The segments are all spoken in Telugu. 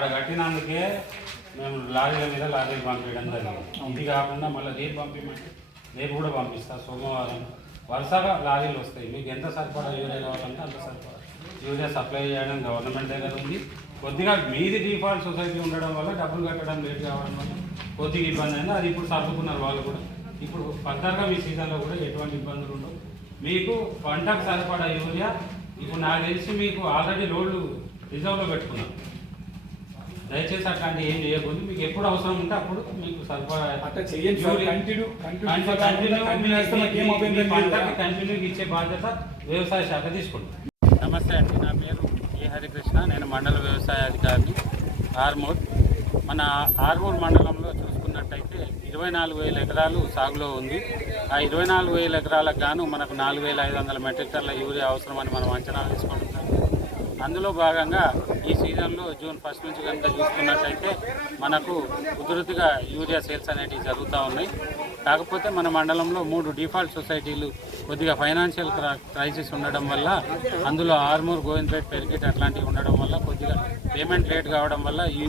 ఆడ కట్టినందుకే మేము లారీల మీద లారీలు పంపించడం జరిగింది. ఇది కాకుండా మళ్ళీ రేపు పంపించమంటే రేపు కూడా పంపిస్తా. సోమవారం వరుసగా లారీలు వస్తాయి. మీకు ఎంత సరిపడా యూరియా కావాలంటే అంత సరిపడా యూరియా సప్లై చేయడం గవర్నమెంట్ దగ్గర ఉంది. కొద్దిగా మీది డిఫాల్ట్ సొసైటీ ఉండడం వల్ల డబ్బులు కట్టడం లేట్ కావడం వల్ల కొద్దిగా ఇబ్బంది అయింది. అది ఇప్పుడు సర్దుకున్నారు వాళ్ళు కూడా. ఇప్పుడు ఫర్దర్గా మీ సీజన్లో కూడా ఎటువంటి ఇబ్బందులు ఉండవు. మీకు పంటకు సరిపడా యూరియా ఇప్పుడు నాకు తెలిసి మీకు ఆల్రెడీ లోడ్లు రిజర్వ్లో పెట్టుకున్నాను. దయచేసి అట్లాంటి ఏం చేయకూడదు. మీకు ఎప్పుడు అవసరం ఉంటే అప్పుడు మీకు సరిపడా కంటిన్యూగా ఇచ్చే బాధ్యత వ్యవసాయ శాఖ తీసుకుంటుంది. నమస్తే అండి, నా పేరు ఏ హరికృష్ణ. నేను మండల వ్యవసాయ అధికారిని ఆర్మూర్. మన ఆర్మూర్ మండలంలో చూసుకున్నట్టయితే 24,000 ఎకరాలు సాగులో ఉంది. ఆ 24,000 ఎకరాలకు గాను మనకు 4,500 మెట్రిక్ టన్నుల యూరియా అవసరమని మనం అంచనా వేసుకుంటున్నాం. అందులో భాగంగా ఈ సీజన్లో జూన్ 1 నుంచి కనుక చూసుకున్నట్టయితే మనకు కుదురుతిగా యూరియా సేల్స్ అనేటివి జరుగుతూ ఉన్నాయి. కాకపోతే మన మండలంలో 3 డిఫాల్ట్ సొసైటీలు కొద్దిగా ఫైనాన్షియల్ క్రైసిస్ ఉండడం వల్ల, అందులో ఆర్మూర్, గోవిందపేట్, పెరిగిట్ అట్లాంటివి ఉండడం వల్ల కొద్దిగా పేమెంట్ లేట్ కావడం వల్ల ఈ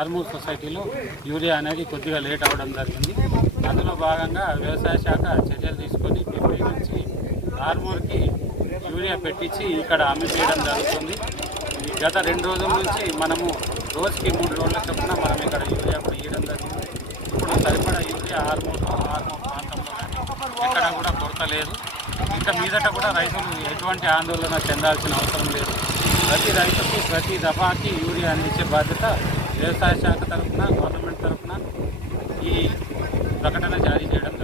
ఆర్మూర్ సొసైటీలో యూరియా అనేది కొద్దిగా లేట్ అవ్వడం జరిగింది. అందులో భాగంగా వ్యవసాయ శాఖ చర్యలు తీసుకొని ఫిబ్రవరి నుంచి ఆర్మూర్కి యూరియా పెట్టించి ఇక్కడ అమ్మివేయడం జరుగుతుంది. గత 2 రోజుల నుంచి మనము రోజుకి 3 రోజుల చొప్పున మనం ఇక్కడ యూరియా కూడా ఇవ్వడం జరిగింది. ఇప్పుడు సరిపడా యూరియా ఆర్మూర్ ప్రాంతంలో ఎక్కడ కూడా కొరత లేదు. ఇంకా మీదట కూడా రైతులు ఎటువంటి ఆందోళన చెందాల్సిన అవసరం లేదు. ప్రతి రైతుకి ప్రతి దఫాకి యూరియా అందించే బాధ్యత వ్యవసాయ శాఖ తరఫున, గవర్నమెంట్ తరఫున ఈ ప్రకటన జారీ చేయడం